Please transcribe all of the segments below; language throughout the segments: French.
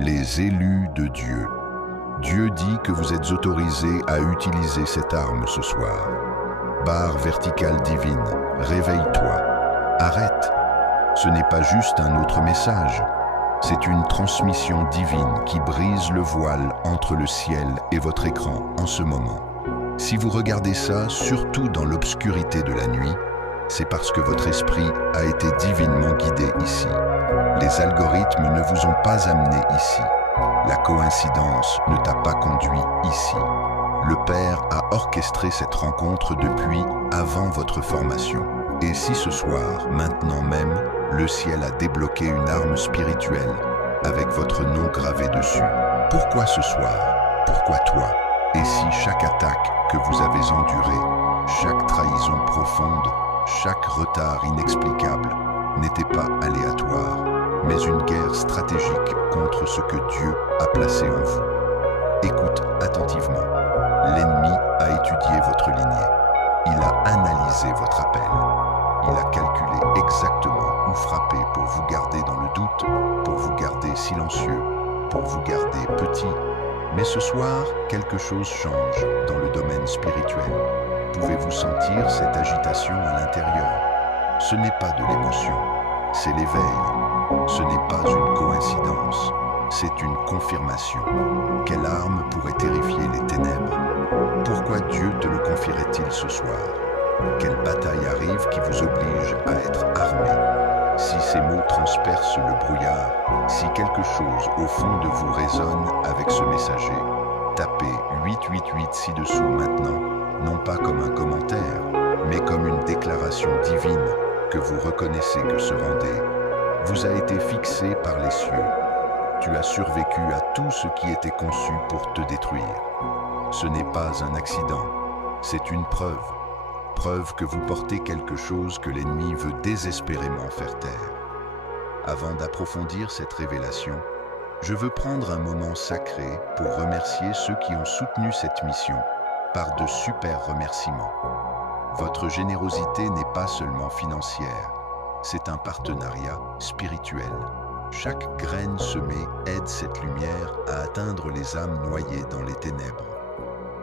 les élus de Dieu. Dieu dit que vous êtes autorisés à utiliser cette arme ce soir. Barre verticale divine, réveille-toi. Arrête. Ce n'est pas juste un autre message. C'est une transmission divine qui brise le voile entre le ciel et votre écran en ce moment. Si vous regardez ça, surtout dans l'obscurité de la nuit, c'est parce que votre esprit a été divinement guidé ici. Les algorithmes ne vous ont pas amené ici. La coïncidence ne t'a pas conduit ici. Le Père a orchestré cette rencontre depuis avant votre formation. Et si ce soir, maintenant même, le ciel a débloqué une arme spirituelle avec votre nom gravé dessus, pourquoi ce soir? Pourquoi toi? Et si chaque attaque que vous avez endurée, chaque trahison profonde, chaque retard inexplicable n'était pas aléatoire, mais une guerre stratégique contre ce que Dieu a placé en vous? Écoute attentivement. L'ennemi a étudié votre lignée. Il a analysé votre appel. Il a calculé exactement où frapper pour vous garder dans le doute, pour vous garder silencieux, pour vous garder petit. Mais ce soir, quelque chose change dans le domaine spirituel. Pouvez-vous sentir cette agitation à l'intérieur? Ce n'est pas de l'émotion, c'est l'éveil. Ce n'est pas une coïncidence, c'est une confirmation. Quelle arme pourrait terrifier les ténèbres? Pourquoi Dieu te le confierait-il ce soir? Quelle bataille arrive qui vous oblige à être armé? Si ces mots transpercent le brouillard, si quelque chose au fond de vous résonne avec ce messager, tapez 888 ci-dessous maintenant, non pas comme un commentaire, mais comme une déclaration divine que vous reconnaissez que ce rendez-vous a été fixé par les cieux. Tu as survécu à tout ce qui était conçu pour te détruire. Ce n'est pas un accident, c'est une preuve. Preuve que vous portez quelque chose que l'ennemi veut désespérément faire taire. Avant d'approfondir cette révélation, je veux prendre un moment sacré pour remercier ceux qui ont soutenu cette mission par de super remerciements. Votre générosité n'est pas seulement financière, c'est un partenariat spirituel. Chaque graine semée aide cette lumière à atteindre les âmes noyées dans les ténèbres.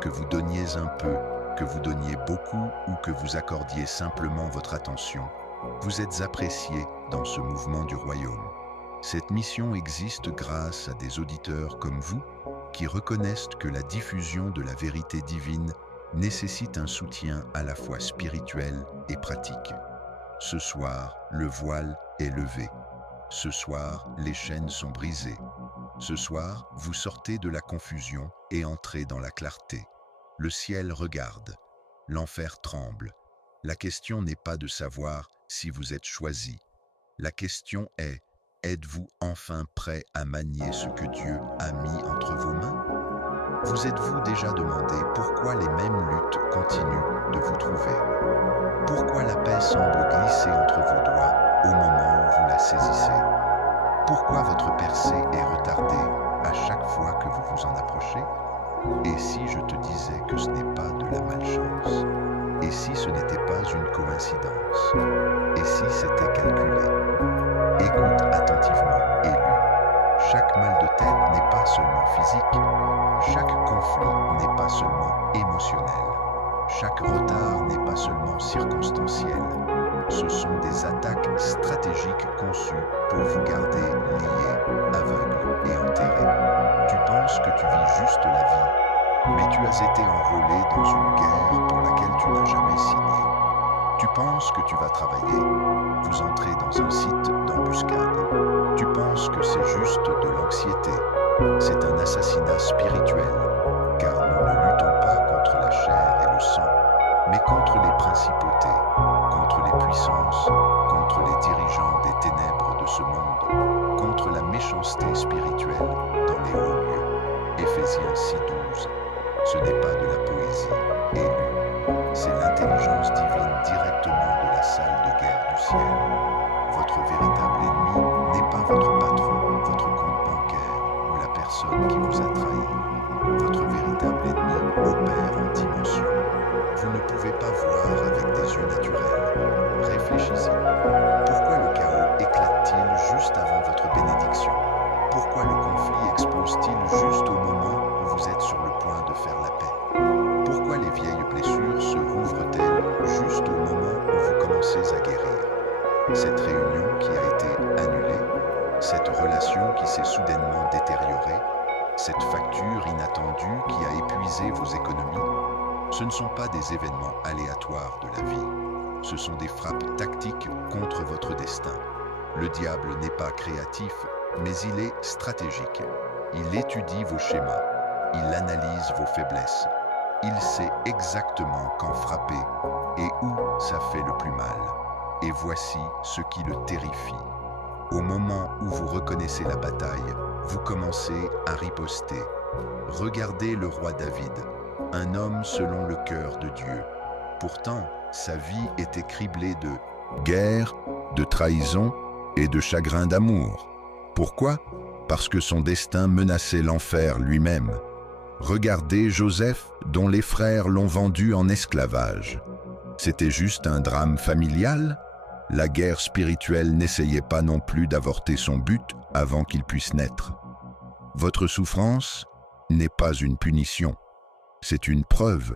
Que vous donniez un peu, que vous donniez beaucoup ou que vous accordiez simplement votre attention, vous êtes appréciés dans ce mouvement du royaume. Cette mission existe grâce à des auditeurs comme vous qui reconnaissent que la diffusion de la vérité divine nécessite un soutien à la fois spirituel et pratique. Ce soir, le voile est levé. Ce soir, les chaînes sont brisées. Ce soir, vous sortez de la confusion et entrez dans la clarté. Le ciel regarde, l'enfer tremble. La question n'est pas de savoir si vous êtes choisi. La question est, êtes-vous enfin prêt à manier ce que Dieu a mis entre vos mains? Vous êtes-vous déjà demandé pourquoi les mêmes luttes continuent de vous trouver? Pourquoi la paix semble glisser entre vos doigts au moment où vous la saisissez? Pourquoi votre percée est retardée à chaque fois que vous vous en approchez? Et si je te disais que ce n'est pas de la malchance? Et si ce n'était pas une coïncidence? Et si c'était calculé? Écoute attentivement, élu. Chaque mal de tête n'est pas seulement physique. Chaque conflit n'est pas seulement émotionnel. Chaque retard n'est pas seulement circonstanciel. Ce sont des attaques stratégiques conçues pour vous garder liés, aveugles et enterrés. Tu penses que tu vis juste la vie, mais tu as été enrôlé dans une guerre pour laquelle tu n'as jamais signé. Tu penses que tu vas travailler, vous entrez dans un site d'embuscade. Tu penses que c'est juste de l'anxiété. C'est un assassinat spirituel, car nous ne luttons pas contre la chair et le sang, mais contre les principautés, contre les puissances, contre les dirigeants des ténèbres de ce monde, contre la méchanceté spirituelle dans les hauts lieux. Éphésiens 6:12. Ce n'est pas de la poésie élue, c'est l'intelligence divine directement de la salle de guerre du ciel. Votre véritable ennemi n'est pas votre patron, votre compte bancaire ou la personne qui vous a trahi. Votre véritable ennemi opère en dimension. Vous ne pouvez pas voir avec des yeux naturels. Réfléchissez. Pourquoi le chaos éclate-t-il juste avant votre bénédiction? Pourquoi le conflit soudainement détérioré, cette facture inattendue qui a épuisé vos économies, ce ne sont pas des événements aléatoires de la vie. Ce sont des frappes tactiques contre votre destin. Le diable n'est pas créatif, mais il est stratégique. Il étudie vos schémas, il analyse vos faiblesses. Il sait exactement quand frapper et où ça fait le plus mal. Et voici ce qui le terrifie. Au moment où vous reconnaissez la bataille, vous commencez à riposter. Regardez le roi David, un homme selon le cœur de Dieu. Pourtant, sa vie était criblée de guerre, de trahison et de chagrin d'amour. Pourquoi? Parce que son destin menaçait l'enfer lui-même. Regardez Joseph, dont les frères l'ont vendu en esclavage. C'était juste un drame familial? La guerre spirituelle n'essayait pas non plus d'avorter son but avant qu'il puisse naître. Votre souffrance n'est pas une punition, c'est une preuve.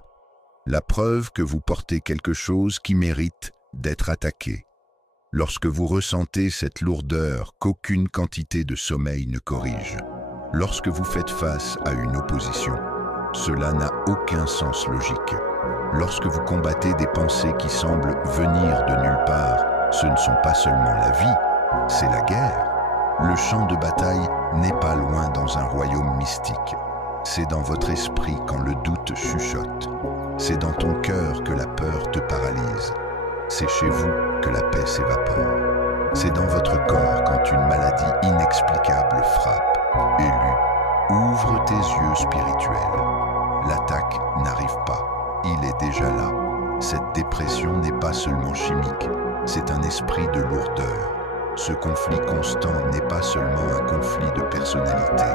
La preuve que vous portez quelque chose qui mérite d'être attaqué. Lorsque vous ressentez cette lourdeur qu'aucune quantité de sommeil ne corrige, lorsque vous faites face à une opposition, cela n'a aucun sens logique. Lorsque vous combattez des pensées qui semblent venir de nulle part, ce ne sont pas seulement la vie, c'est la guerre. Le champ de bataille n'est pas loin dans un royaume mystique. C'est dans votre esprit quand le doute chuchote. C'est dans ton cœur que la peur te paralyse. C'est chez vous que la paix s'évapore. C'est dans votre corps quand une maladie inexplicable frappe. Élu, ouvre tes yeux spirituels. L'attaque n'arrive pas, il est déjà là. Cette dépression n'est pas seulement chimique, c'est un esprit de lourdeur. Ce conflit constant n'est pas seulement un conflit de personnalité,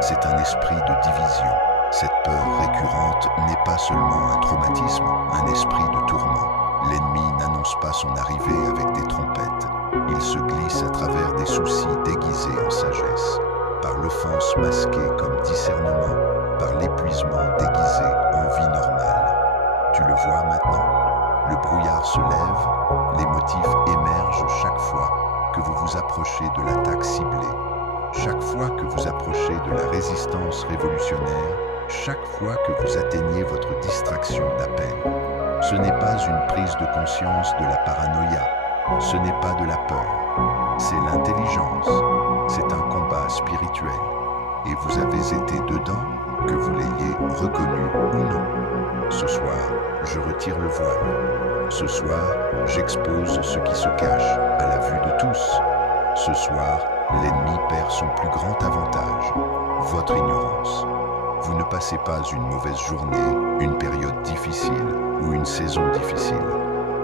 c'est un esprit de division. Cette peur récurrente n'est pas seulement un traumatisme, un esprit de tourment. L'ennemi n'annonce pas son arrivée avec des trompettes. Il se glisse à travers des soucis déguisés en sagesse, par l'offense masquée comme discernement, par l'épuisement déguisé en vie normale. Tu le vois maintenant? Le brouillard se lève, les motifs émergent chaque fois que vous vous approchez de l'attaque ciblée, chaque fois que vous approchez de la résistance révolutionnaire, chaque fois que vous atteignez votre distraction d'appel. Ce n'est pas une prise de conscience de la paranoïa, ce n'est pas de la peur, c'est l'intelligence, c'est un combat spirituel. Et vous avez été dedans, que vous l'ayez reconnu ou non. Ce soir, je retire le voile. Ce soir, j'expose ce qui se cache à la vue de tous. Ce soir, l'ennemi perd son plus grand avantage, votre ignorance. Vous ne passez pas une mauvaise journée, une période difficile ou une saison difficile.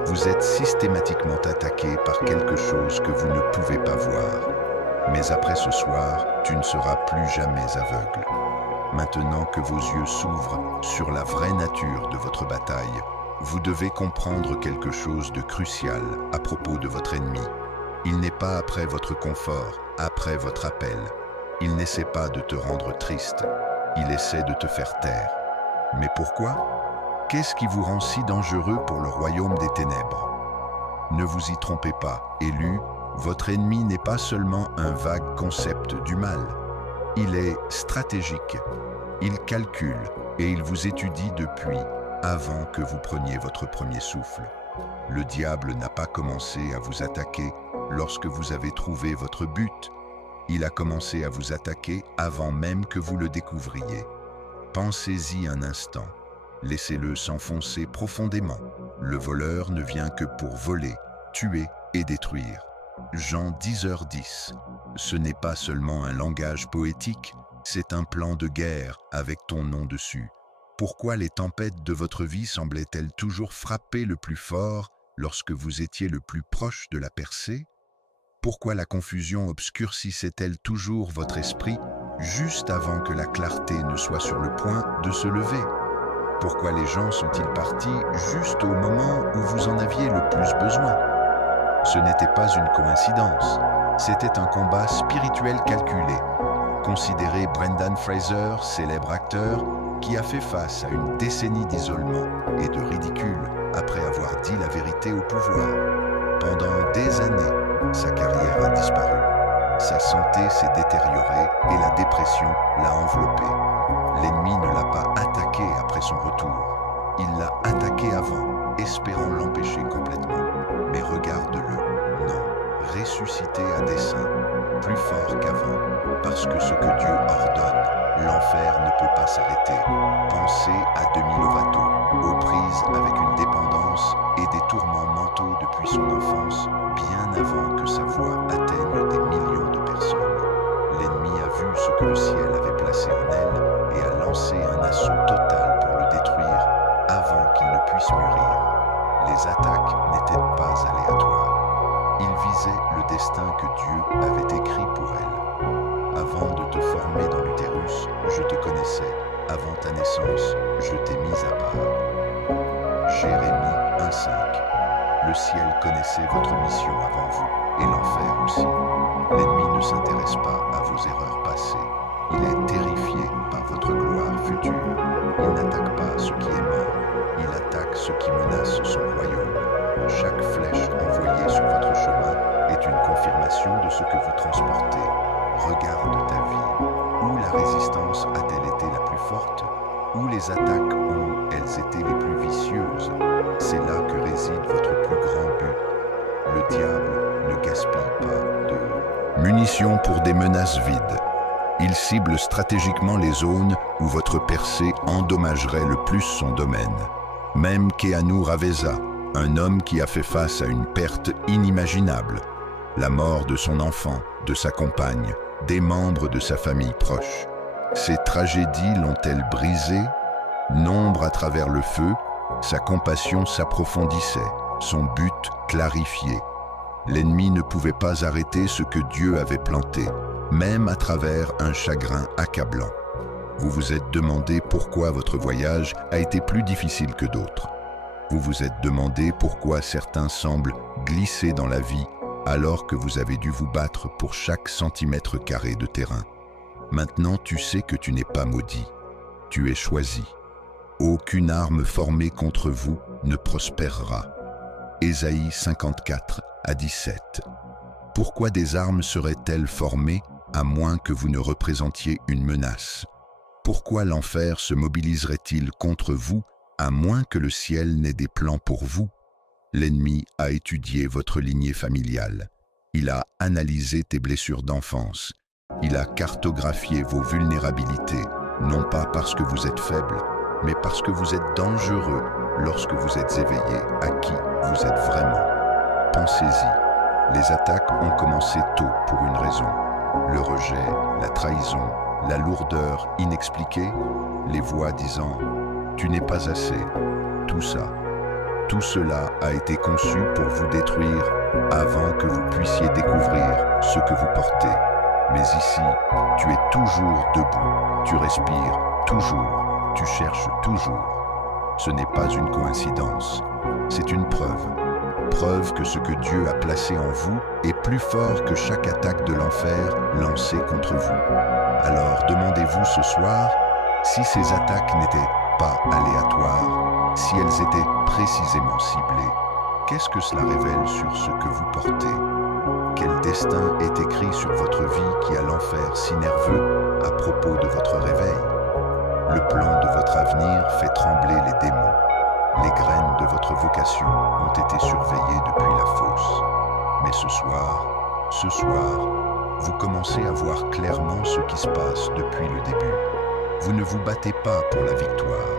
Vous êtes systématiquement attaqué par quelque chose que vous ne pouvez pas voir. Mais après ce soir, tu ne seras plus jamais aveugle. Maintenant que vos yeux s'ouvrent sur la vraie nature de votre bataille, vous devez comprendre quelque chose de crucial à propos de votre ennemi. Il n'est pas après votre confort, après votre appel. Il n'essaie pas de te rendre triste. Il essaie de te faire taire. Mais pourquoi? Qu'est-ce qui vous rend si dangereux pour le royaume des ténèbres? Ne vous y trompez pas, élu, votre ennemi n'est pas seulement un vague concept du mal. Il est stratégique. Il calcule et il vous étudie depuis avant que vous preniez votre premier souffle. Le diable n'a pas commencé à vous attaquer lorsque vous avez trouvé votre but. Il a commencé à vous attaquer avant même que vous le découvriez. Pensez-y un instant. Laissez-le s'enfoncer profondément. Le voleur ne vient que pour voler, tuer et détruire. Jean 10h10. Ce n'est pas seulement un langage poétique, c'est un plan de guerre avec ton nom dessus. Pourquoi les tempêtes de votre vie semblaient-elles toujours frapper le plus fort lorsque vous étiez le plus proche de la percée? Pourquoi la confusion obscurcissait-elle toujours votre esprit juste avant que la clarté ne soit sur le point de se lever? Pourquoi les gens sont-ils partis juste au moment où vous en aviez le plus besoin? Ce n'était pas une coïncidence, c'était un combat spirituel calculé. Considérez Brendan Fraser, célèbre acteur, qui a fait face à une décennie d'isolement et de ridicule après avoir dit la vérité au pouvoir. Pendant des années, sa carrière a disparu. Sa santé s'est détériorée et la dépression l'a enveloppé. L'ennemi ne l'a pas attaqué après son retour. Il l'a attaqué avant, espérant l'empêcher complètement. Mais regarde-le, non, ressuscité à dessein, plus fort qu'avant, parce que ce que Dieu ordonne, l'enfer ne peut pas s'arrêter. Pensez à Demi Lovato, aux prises avec une dépendance et des tourments mentaux depuis son enfance, bien avant que sa voix atteigne des millions de personnes. L'ennemi a vu ce que le ciel avait placé en elle et a lancé un assaut total pour le détruire avant qu'il ne puisse mûrir. Les attaques n'étaient pas aléatoires. Il visait le destin que Dieu avait écrit pour elle. Avant de te former dans l'utérus, je te connaissais. Avant ta naissance, je t'ai mis à part. Jérémie 1,5. Le ciel connaissait votre mission avant vous, et l'enfer aussi. L'ennemi ne s'intéresse pas à vos erreurs passées. Il est terrifié par votre gloire future. Il n'attaque pas ce qui est mort. Il attaque ce qui menace son royaume. Chaque flèche envoyée sur votre chemin est une confirmation de ce que vous transportez. Regarde ta vie. Où la résistance a-t-elle été la plus forte? Où les attaques ont-elles été les plus vicieuses? C'est là que réside votre plus grand but. Le diable ne gaspille pas de munitions pour des menaces vides. Il cible stratégiquement les zones où votre percée endommagerait le plus son domaine. Même Keanu Raveza, un homme qui a fait face à une perte inimaginable, la mort de son enfant, de sa compagne, des membres de sa famille proche. Ces tragédies l'ont-elles brisé? Nombre à travers le feu, sa compassion s'approfondissait, son but clarifié. L'ennemi ne pouvait pas arrêter ce que Dieu avait planté, même à travers un chagrin accablant. Vous vous êtes demandé pourquoi votre voyage a été plus difficile que d'autres. Vous vous êtes demandé pourquoi certains semblent glisser dans la vie alors que vous avez dû vous battre pour chaque centimètre carré de terrain. Maintenant, tu sais que tu n'es pas maudit. Tu es choisi. Aucune arme formée contre vous ne prospérera. Ésaïe 54-17. Pourquoi des armes seraient-elles formées à moins que vous ne représentiez une menace? Pourquoi l'enfer se mobiliserait-il contre vous à moins que le ciel n'ait des plans pour vous? L'ennemi a étudié votre lignée familiale. Il a analysé tes blessures d'enfance. Il a cartographié vos vulnérabilités, non pas parce que vous êtes faible, mais parce que vous êtes dangereux lorsque vous êtes éveillé à qui vous êtes vraiment. Pensez-y, les attaques ont commencé tôt pour une raison. Le rejet, la trahison, la lourdeur inexpliquée, les voix disant « tu n'es pas assez », tout ça. Tout cela a été conçu pour vous détruire avant que vous puissiez découvrir ce que vous portez. Mais ici, tu es toujours debout, tu respires toujours, tu cherches toujours. Ce n'est pas une coïncidence, c'est une preuve. Preuve que ce que Dieu a placé en vous est plus fort que chaque attaque de l'enfer lancée contre vous. Alors demandez-vous ce soir si ces attaques n'étaient pas aléatoires, si elles étaient précisément ciblées. Qu'est-ce que cela révèle sur ce que vous portez? Quel destin est écrit sur votre vie qui a l'enfer si nerveux à propos de votre réveil? Le plan de votre avenir fait trembler les démons. Les graines de votre vocation ont été surveillées depuis la fosse. Mais ce soir, vous commencez à voir clairement ce qui se passe depuis le début. Vous ne vous battez pas pour la victoire,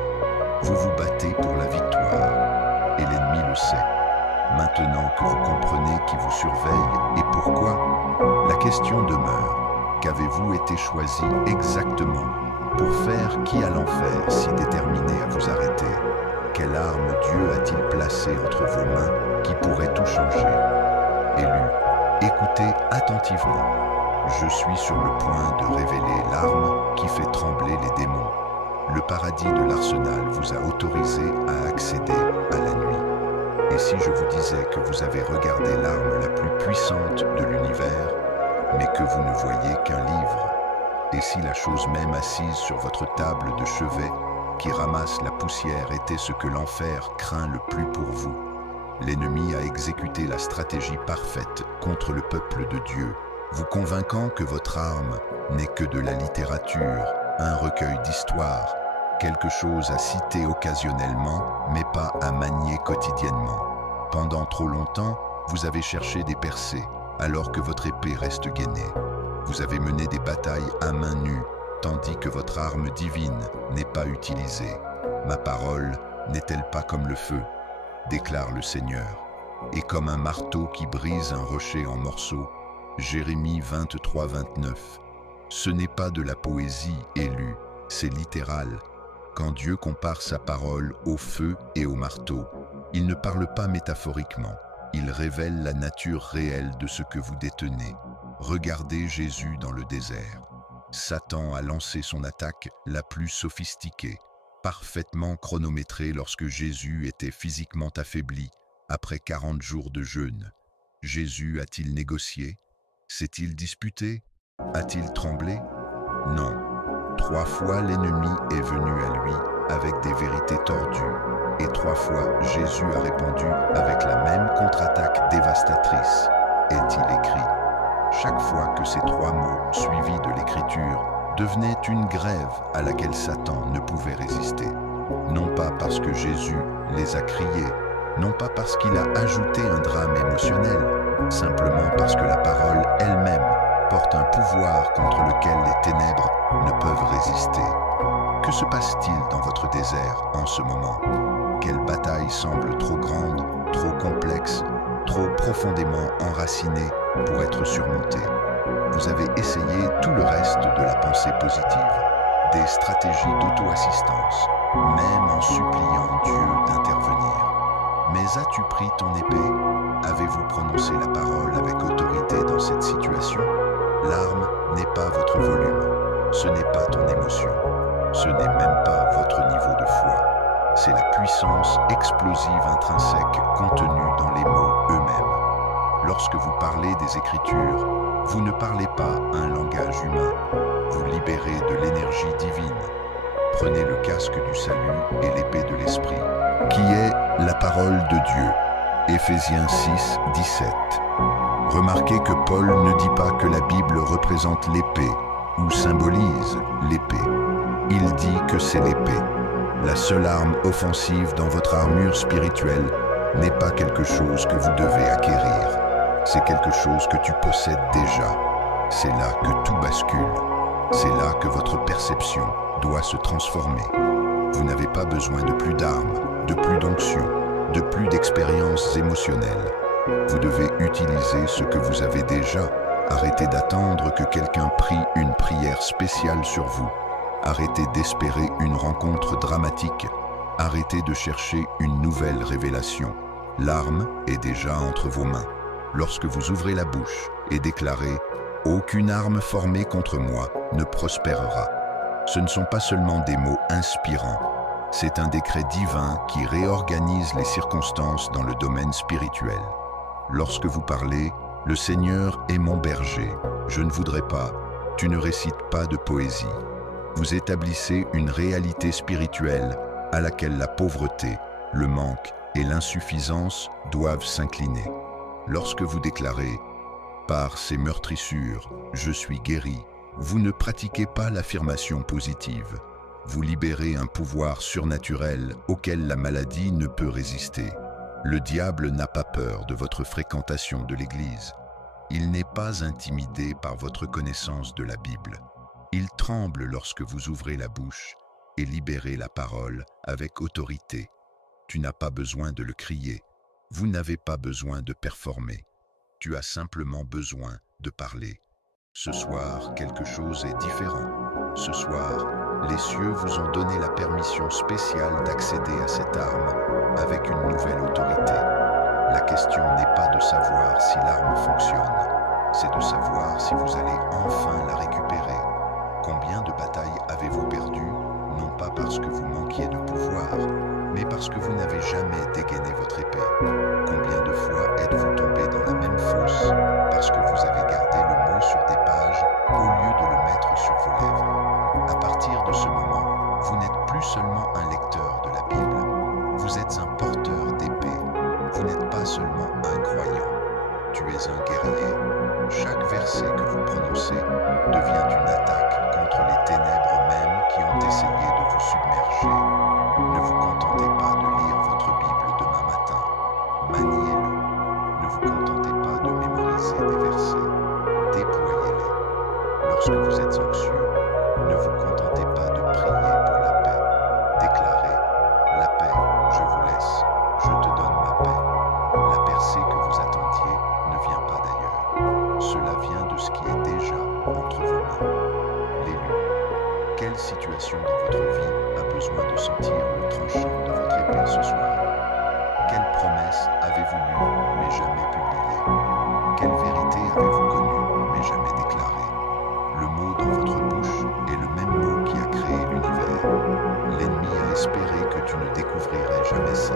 vous vous battez pour la victoire. Et l'ennemi le sait. Maintenant que vous comprenez qui vous surveille et pourquoi, la question demeure. Qu'avez-vous été choisi exactement pour faire qui à l'enfer si déterminé à vous arrêter? Quelle arme Dieu a-t-il placée entre vos mains qui pourrait tout changer? Élu, écoutez attentivement. Je suis sur le point de révéler l'arme qui fait trembler les démons. Le paradis de l'Arsenal vous a autorisé à accéder à la nuit. Et si je vous disais que vous avez regardé l'arme la plus puissante de l'univers, mais que vous ne voyez qu'un livre? Et si la chose même assise sur votre table de chevet, qui ramasse la poussière, était ce que l'enfer craint le plus pour vous? L'ennemi a exécuté la stratégie parfaite contre le peuple de Dieu. vous convainquant que votre arme n'est que de la littérature, un recueil d'histoires, quelque chose à citer occasionnellement, mais pas à manier quotidiennement. Pendant trop longtemps, vous avez cherché des percées, alors que votre épée reste gainée. Vous avez mené des batailles à main nue, tandis que votre arme divine n'est pas utilisée. Ma parole n'est-elle pas comme le feu, déclare le Seigneur, et comme un marteau qui brise un rocher en morceaux. Jérémie 23, 29. Ce n'est pas de la poésie élue, c'est littéral. Quand Dieu compare sa parole au feu et au marteau, il ne parle pas métaphoriquement, il révèle la nature réelle de ce que vous détenez. Regardez Jésus dans le désert. Satan a lancé son attaque la plus sophistiquée, parfaitement chronométrée lorsque Jésus était physiquement affaibli après 40 jours de jeûne. Jésus a-t-il négocié? S'est-il disputé? A-t-il tremblé? Non. 3 fois l'ennemi est venu à lui avec des vérités tordues, et 3 fois Jésus a répondu avec la même contre-attaque dévastatrice. Est-il écrit? Chaque fois que ces 3 mots suivis de l'écriture devenaient une grève à laquelle Satan ne pouvait résister. Non pas parce que Jésus les a criés, non pas parce qu'il a ajouté un drame émotionnel, simplement parce que la parole elle-même porte un pouvoir contre lequel les ténèbres ne peuvent résister. Que se passe-t-il dans votre désert en ce moment? Quelle bataille semble trop grande, trop complexe, trop profondément enracinée pour être surmontée? Vous avez essayé tout le reste de la pensée positive, des stratégies d'auto-assistance, même en suppliant Dieu d'intervenir. Mais as-tu pris ton épée? Avez-vous prononcé la parole avec autorité dans cette situation? L'arme n'est pas votre volume, ce n'est pas ton émotion, ce n'est même pas votre niveau de foi. C'est la puissance explosive intrinsèque contenue dans les mots eux-mêmes. Lorsque vous parlez des Écritures, vous ne parlez pas un langage humain, vous libérez de l'énergie divine. Prenez le casque du salut et l'épée de l'Esprit, qui est la parole de Dieu. Éphésiens 6, 17. Remarquez que Paul ne dit pas que la Bible représente l'épée ou symbolise l'épée. Il dit que c'est l'épée. La seule arme offensive dans votre armure spirituelle n'est pas quelque chose que vous devez acquérir. C'est quelque chose que tu possèdes déjà. C'est là que tout bascule. C'est là que votre perception doit se transformer. Vous n'avez pas besoin de plus d'armes, de plus d'onction, de plus d'expériences émotionnelles. Vous devez utiliser ce que vous avez déjà. Arrêtez d'attendre que quelqu'un prie une prière spéciale sur vous. Arrêtez d'espérer une rencontre dramatique. Arrêtez de chercher une nouvelle révélation. L'arme est déjà entre vos mains. Lorsque vous ouvrez la bouche et déclarez « Aucune arme formée contre moi ne prospérera », ce ne sont pas seulement des mots inspirants, c'est un décret divin qui réorganise les circonstances dans le domaine spirituel. Lorsque vous parlez « Le Seigneur est mon berger, je ne voudrais pas », tu ne récites pas de poésie. Vous établissez une réalité spirituelle à laquelle la pauvreté, le manque et l'insuffisance doivent s'incliner. Lorsque vous déclarez « Par ces meurtrissures, je suis guéri », vous ne pratiquez pas l'affirmation positive. Vous libérez un pouvoir surnaturel auquel la maladie ne peut résister. Le diable n'a pas peur de votre fréquentation de l'Église. Il n'est pas intimidé par votre connaissance de la Bible. Il tremble lorsque vous ouvrez la bouche et libérez la parole avec autorité. Tu n'as pas besoin de le crier. Vous n'avez pas besoin de performer. Tu as simplement besoin de parler. Ce soir, quelque chose est différent. Ce soir, les cieux vous ont donné la permission spéciale d'accéder à cette arme avec une nouvelle autorité. La question n'est pas de savoir si l'arme fonctionne, c'est de savoir si vous allez enfin la récupérer. Combien de batailles avez-vous perdues, non pas parce que vous manquiez de pouvoir, mais parce que vous n'avez jamais dégainé votre épée? Combien de fois êtes-vous tombé dans la même fosse parce que vous avez gardé le mot sur des pages au lieu de le mettre sur vos lèvres? À partir de ce moment, vous n'êtes plus seulement un lecteur de la Bible, vous êtes un porteur d'épée, vous n'êtes pas seulement un croyant, Tu es un guerrier. Chaque verset que vous prononcez devient une attaque contre les ténèbres mêmes qui ont essayé de vous submerger. Ne vous contentez pas de lire votre Bible demain matin. Maniez-le. Ne vous contentez pas de mémoriser des versets. Déployez-les. Lorsque vous êtes anxieux, ne vous contentez pas de prier pour la paix. Déclarez: la paix, je vous laisse, je te donne ma paix. La percée que vous attendiez ne vient pas d'ailleurs. Cela vient de ce qui est déjà entre vos mains. L'élu. Quelle situation dans votre vie a besoin de sentir le tranchant de votre épée ce soir? Quelle promesse avez-vous lue mais jamais publiée? Quelle vérité avez-vous connue mais jamais déclarée? Le mot dans votre bouche est le même mot qui a créé l'univers. L'ennemi a espéré que tu ne découvrirais jamais ça.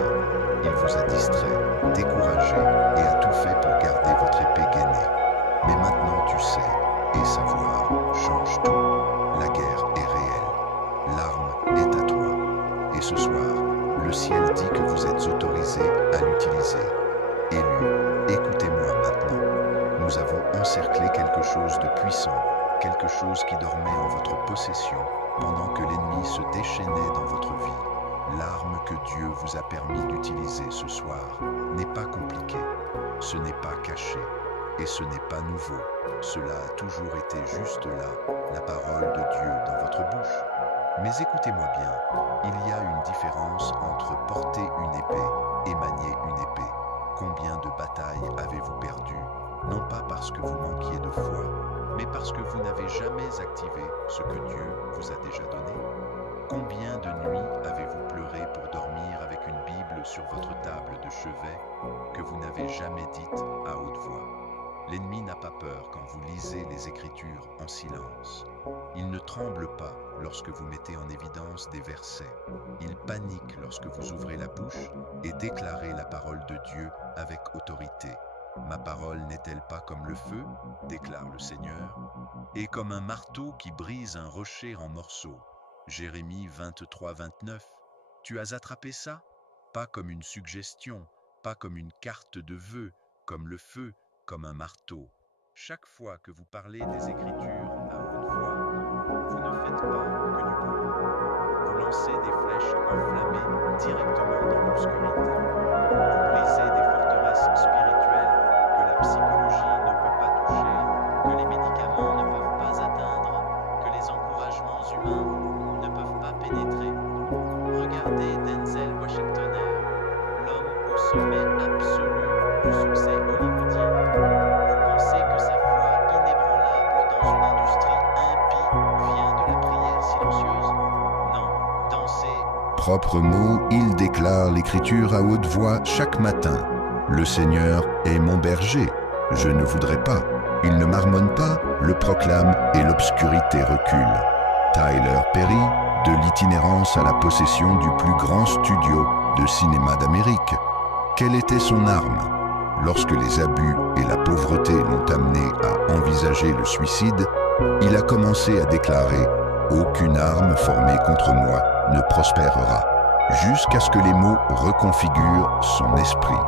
Il vous a distrait, découragé et a tout fait pour garder votre épée gainée. Mais maintenant tu sais, et savoir change tout. La guerre est réelle. L'arme est à toi. Et ce soir, le ciel dit que vous êtes autorisé à l'utiliser. Élu, écoutez-moi maintenant. Nous avons encerclé quelque chose de puissant, quelque chose qui dormait en votre possession pendant que l'ennemi se déchaînait dans votre vie. L'arme que Dieu vous a permis d'utiliser ce soir n'est pas compliquée, ce n'est pas caché et ce n'est pas nouveau. Cela a toujours été juste là, la parole de Dieu dans votre bouche. Mais écoutez-moi bien, il y a une différence entre porter une épée et manier une épée. Combien de batailles avez-vous perdues, non pas parce que vous manquiez de foi, mais parce que vous n'avez jamais activé ce que Dieu vous a déjà donné? Combien de nuits avez-vous pleuré pour dormir avec une Bible sur votre table de chevet que vous n'avez jamais dite à haute voix? L'ennemi n'a pas peur quand vous lisez les Écritures en silence. Il ne tremble pas lorsque vous mettez en évidence des versets. Il panique lorsque vous ouvrez la bouche et déclarez la parole de Dieu avec autorité. Ma parole n'est-elle pas comme le feu, déclare le Seigneur, et comme un marteau qui brise un rocher en morceaux? Jérémie 23-29. Tu as attrapé ça? Pas comme une suggestion, pas comme une carte de vœux, comme le feu, comme un marteau. Chaque fois que vous parlez des Écritures à haute voix, vous ne faites pas que du bruit. Vous lancez des flèches enflammées directement dans l'obscurité. Vous brisez des forteresses spirituelles que la psychologie ne peut pas toucher, que les médicaments ne peuvent pas atteindre, que les encouragements humains ne peuvent pas pénétrer. Regardez Denzel Washington, l'homme au sommet absolu du succès hollywoodien. Vous pensez que sa foi inébranlable dans une industrie impie vient de la prière silencieuse? Non, dans ses propres mots, il déclare l'Écriture à haute voix chaque matin. Le Seigneur est mon berger, je ne voudrais pas. Il ne marmonne pas, le proclame et l'obscurité recule. Tyler Perry, de l'itinérance à la possession du plus grand studio de cinéma d'Amérique. Quelle était son arme? Lorsque les abus et la pauvreté l'ont amené à envisager le suicide, il a commencé à déclarer « Aucune arme formée contre moi ne prospérera », jusqu'à ce que les mots reconfigurent son esprit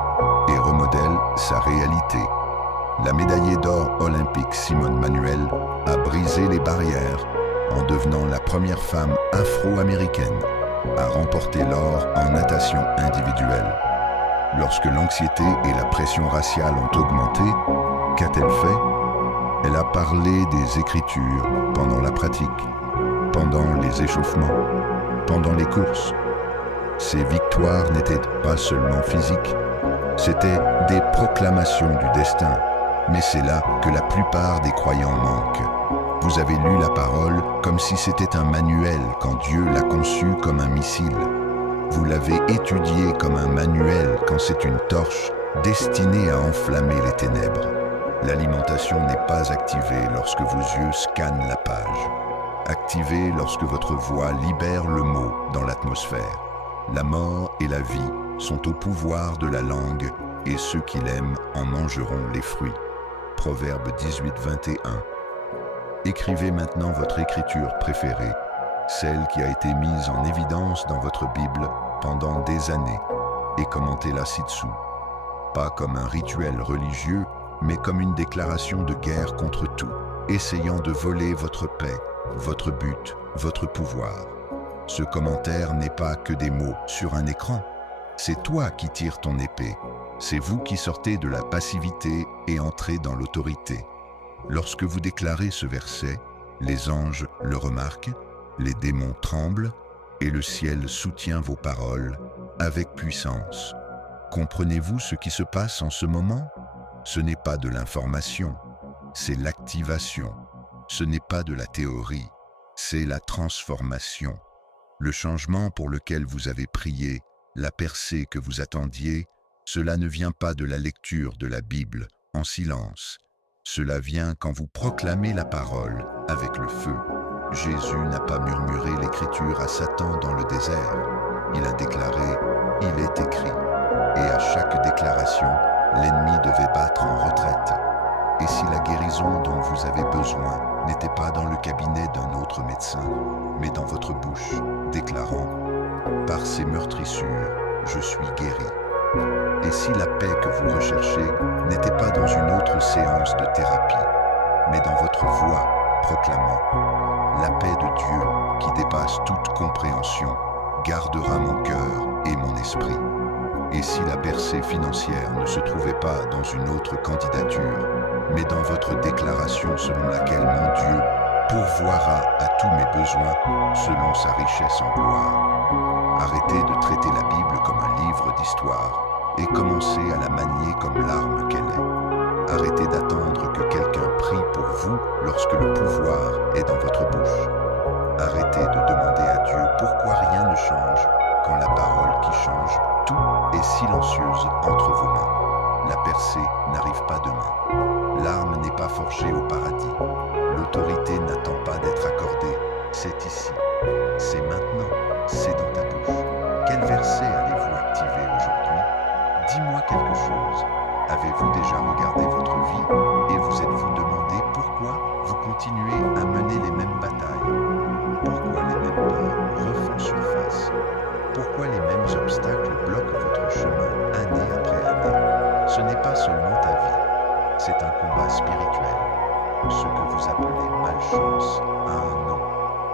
et remodèlent sa réalité. La médaillée d'or olympique Simone Manuel a brisé les barrières en devenant la première femme afro-américaine à remporter l'or en natation individuelle. Lorsque l'anxiété et la pression raciale ont augmenté, qu'a-t-elle fait? Elle a parlé des Écritures pendant la pratique, pendant les échauffements, pendant les courses. Ses victoires n'étaient pas seulement physiques, c'étaient des proclamations du destin. Mais c'est là que la plupart des croyants manquent. Vous avez lu la parole comme si c'était un manuel quand Dieu l'a conçu comme un missile. Vous l'avez étudié comme un manuel quand c'est une torche destinée à enflammer les ténèbres. L'alimentation n'est pas activée lorsque vos yeux scannent la page. Activée lorsque votre voix libère le mot dans l'atmosphère. La mort et la vie sont au pouvoir de la langue et ceux qui l'aiment en mangeront les fruits. Proverbe 18-21. Écrivez maintenant votre écriture préférée, celle qui a été mise en évidence dans votre Bible pendant des années, et commentez-la ci-dessous. Pas comme un rituel religieux, mais comme une déclaration de guerre contre tout, essayant de voler votre paix, votre but, votre pouvoir. Ce commentaire n'est pas que des mots sur un écran. C'est toi qui tires ton épée. C'est vous qui sortez de la passivité et entrez dans l'autorité. Lorsque vous déclarez ce verset, les anges le remarquent, les démons tremblent et le ciel soutient vos paroles avec puissance. Comprenez-vous ce qui se passe en ce moment? Ce n'est pas de l'information, c'est l'activation. Ce n'est pas de la théorie, c'est la transformation. Le changement pour lequel vous avez prié, la percée que vous attendiez, cela ne vient pas de la lecture de la Bible en silence. Cela vient quand vous proclamez la parole avec le feu. Jésus n'a pas murmuré l'écriture à Satan dans le désert. Il a déclaré « Il est écrit ». Et à chaque déclaration, l'ennemi devait battre en retraite. Et si la guérison dont vous avez besoin n'était pas dans le cabinet d'un autre médecin, mais dans votre bouche, déclarant « Par ces meurtrissures, je suis guéri ». Et si la paix que vous recherchez n'était pas dans une autre séance de thérapie, mais dans votre voix, proclamant « La paix de Dieu qui dépasse toute compréhension gardera mon cœur et mon esprit ». Et si la percée financière ne se trouvait pas dans une autre candidature, mais dans votre déclaration selon laquelle mon Dieu pourvoira à tous mes besoins selon sa richesse en gloire. Arrêtez de traiter la Bible comme un livre d'histoire et commencez à la manier comme l'arme qu'elle est. Arrêtez d'attendre que quelqu'un prie pour vous lorsque le pouvoir est dans votre bouche. Arrêtez de demander à Dieu pourquoi rien ne change quand la parole qui change tout est silencieuse entre vos mains. La percée n'arrive pas demain. L'arme n'est pas forgée au paradis. L'autorité n'attend pas d'être accordée. C'est ici. C'est maintenant. C'est dans ta bouche. Quel verset allez-vous activer aujourd'hui? Dis-moi quelque chose. Avez-vous déjà regardé votre vie et vous êtes-vous demandé pourquoi vous continuez à mener les mêmes batailles? Pourquoi les mêmes peurs refont surface? Pourquoi les mêmes obstacles bloquent votre chemin année après année? Ce n'est pas seulement ta vie, c'est un combat spirituel. Ce que vous appelez malchance a un nom.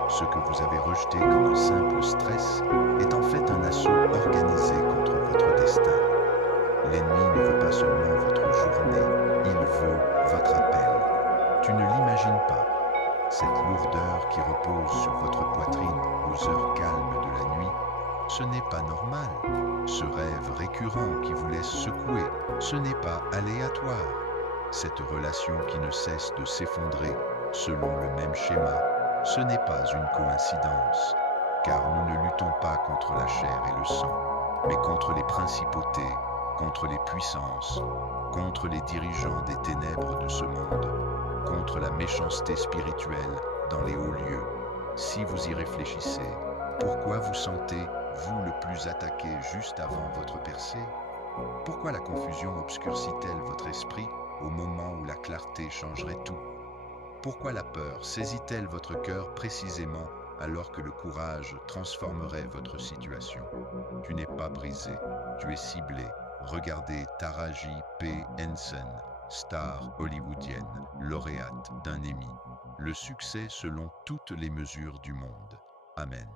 Ce que vous avez rejeté comme un simple stress est en fait un assaut organisé contre votre destin. L'ennemi ne veut pas seulement votre journée, il veut votre appel. Tu ne l'imagines pas. Cette lourdeur qui repose sur votre poitrine aux heures calmes de la nuit, ce n'est pas normal. Ce rêve récurrent qui vous laisse secouer, ce n'est pas aléatoire. Cette relation qui ne cesse de s'effondrer selon le même schéma, ce n'est pas une coïncidence, car nous ne luttons pas contre la chair et le sang, mais contre les principautés, contre les puissances, contre les dirigeants des ténèbres de ce monde, contre la méchanceté spirituelle dans les hauts lieux. Si vous y réfléchissez, pourquoi vous sentez, vous, le plus attaqué juste avant votre percée? Pourquoi la confusion obscurcit-elle votre esprit au moment où la clarté changerait tout? Pourquoi la peur saisit-elle votre cœur précisément alors que le courage transformerait votre situation? Tu n'es pas brisé, tu es ciblé. Regardez Taraji P. Henson, star hollywoodienne, lauréate d'un Emmy. Le succès selon toutes les mesures du monde. Amen.